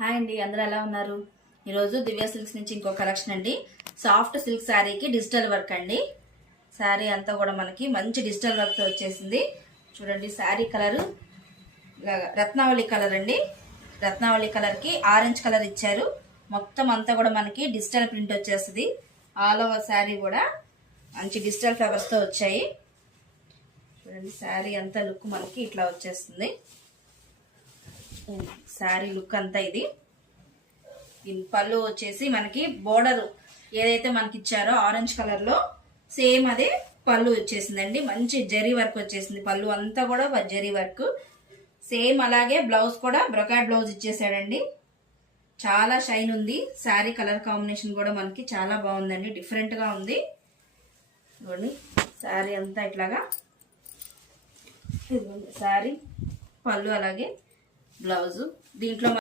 Hi అండి, అందరూ ఎలా ఉన్నారు? ఈరోజు దివ్య సిల్క్స్ నుంచి ఇంకో కలెక్షన్ అండి. సాఫ్ట్ సిల్క్ శారీకి డిజిటల్ వర్క్ అండి. శారీ అంతా కూడా మనకి మంచి డిజిటల్ వర్క్తో వచ్చేసింది. చూడండి, శారీ కలరు రత్నావళి కలర్ అండి. రత్నావళి కలర్కి ఆరెంజ్ కలర్ ఇచ్చారు. మొత్తం అంతా కూడా మనకి డిజిటల్ ప్రింట్ వచ్చేస్తుంది. ఆల్ ఓవర్ శారీ కూడా మంచి డిజిటల్ ఫ్లవర్స్తో వచ్చాయి. చూడండి, శారీ అంతా లుక్ మనకి ఇట్లా వచ్చేస్తుంది. శారీ లుక్ అంతా ఇది. పళ్ళు వచ్చేసి మనకి బోర్డర్ ఏదైతే మనకి ఇచ్చారో ఆరెంజ్ కలర్ లో సేమ్ అదే పళ్ళు వచ్చేసిందండి. మంచి జరీ వర్క్ వచ్చేసింది. పళ్ళు అంతా కూడా జరీ వర్క్ సేమ్. అలాగే బ్లౌజ్ కూడా బ్రొకాట్ బ్లౌజ్ ఇచ్చేసాడండి. చాలా షైన్ ఉంది. శారీ కలర్ కాంబినేషన్ కూడా మనకి చాలా బాగుందండి, డిఫరెంట్ గా ఉంది. చూడండి, శారీ అంతా ఇట్లాగా శారీ పళ్ళు అలాగే బ్లౌజు. దీంట్లో